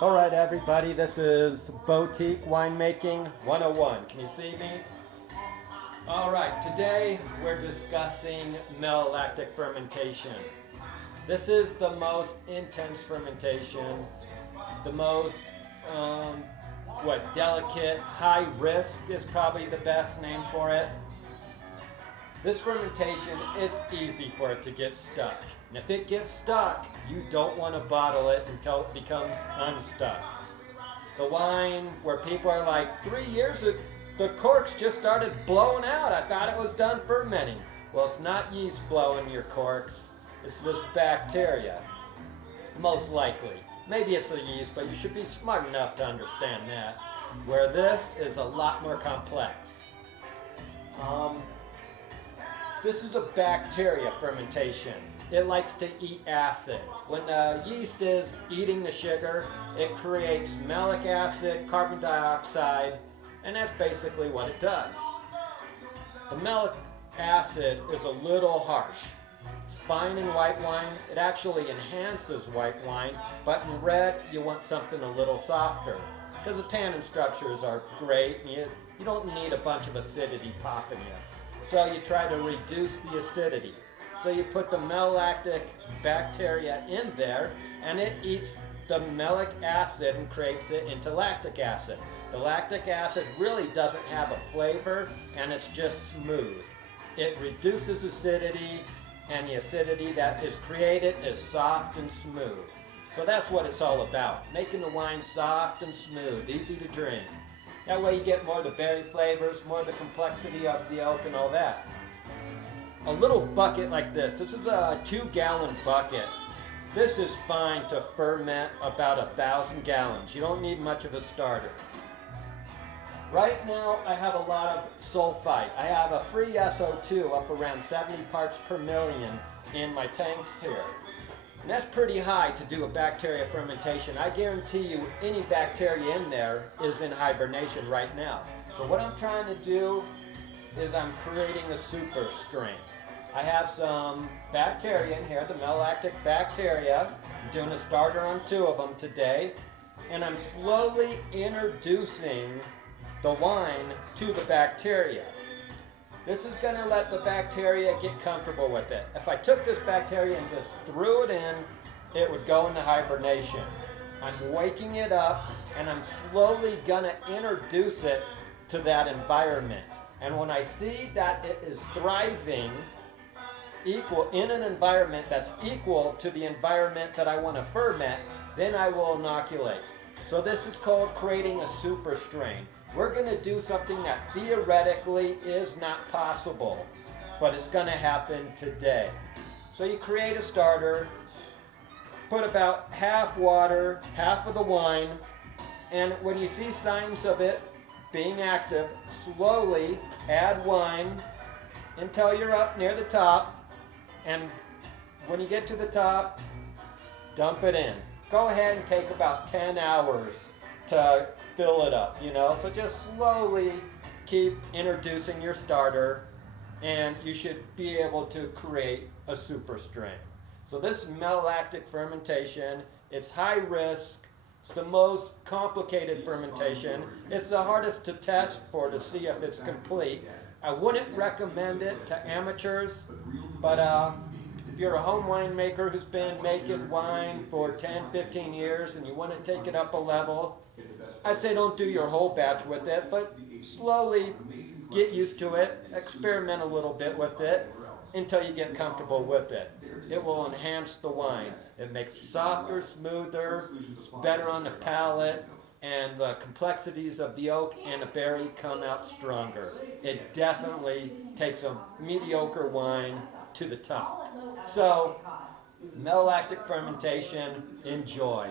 All right, everybody, this is Beautique Winemaking 101. Can you see me? All right, today we're discussing malolactic fermentation. This is the most intense fermentation, the most, delicate, high risk is probably the best name for it. This fermentation, it's easy for it to get stuck. And if it gets stuck, you don't want to bottle it until it becomes unstuck. The wine where people are like, 3 years ago, the corks just started blowing out. I thought it was done fermenting. Well, it's not yeast blowing your corks. It's this bacteria, most likely. Maybe it's the yeast, but you should be smart enough to understand that. Where this is a lot more complex. This is a bacteria fermentation. It likes to eat acid. When the yeast is eating the sugar, it creates malic acid, carbon dioxide, and that's basically what it does. The malic acid is a little harsh. It's fine in white wine. It actually enhances white wine, but in red, you want something a little softer because the tannin structures are great, and you don't need a bunch of acidity popping you. So you try to reduce the acidity. So you put the malolactic bacteria in there, and it eats the malic acid and creates it into lactic acid. The lactic acid really doesn't have a flavor, and it's just smooth. It reduces acidity, and the acidity that is created is soft and smooth. So that's what it's all about, making the wine soft and smooth, easy to drink. That way you get more of the berry flavors, more of the complexity of the oak and all that. A little bucket like this is a 2-gallon bucket. This is fine to ferment about 1,000 gallons. You don't need much of a starter. Right now I have a lot of sulfite. I have a free SO2 up around 70 parts per million in my tanks here. And that's pretty high to do a bacteria fermentation. I guarantee you any bacteria in there is in hibernation right now. So what I'm trying to do is I'm creating a super strain. I have some bacteria in here, the malolactic bacteria. I'm doing a starter on 2 of them today. And I'm slowly introducing the wine to the bacteria. This is going to let the bacteria get comfortable with it. If I took this bacteria and just threw it in, it would go into hibernation. I'm waking it up, and I'm slowly going to introduce it to that environment. And when I see that it is thriving in an environment that's equal to the environment that I want to ferment, then I will inoculate. So this is called creating a super strain. We're going to do something that theoretically is not possible, but it's going to happen today. So you create a starter, put about half water, half of the wine, and when you see signs of it being active, slowly add wine until you're up near the top, and when you get to the top, dump it in. Go ahead and take about 10 hours to fill it up, so just slowly keep introducing your starter, and you should be able to create a super strain. So this malolactic fermentation, it's high risk, it's the most complicated fermentation, it's the hardest to test for to see if it's complete. I wouldn't recommend it to amateurs, but if you're a home winemaker who's been making wine for 10, 15 years and you want to take it up a level, I'd say don't do your whole batch with it, but slowly get used to it, experiment a little bit with it until you get comfortable with it. It will enhance the wine. It makes it softer, smoother, better on the palate, and the complexities of the oak and the berry come out stronger. It definitely takes a mediocre wine to the top. So, malolactic fermentation, enjoy.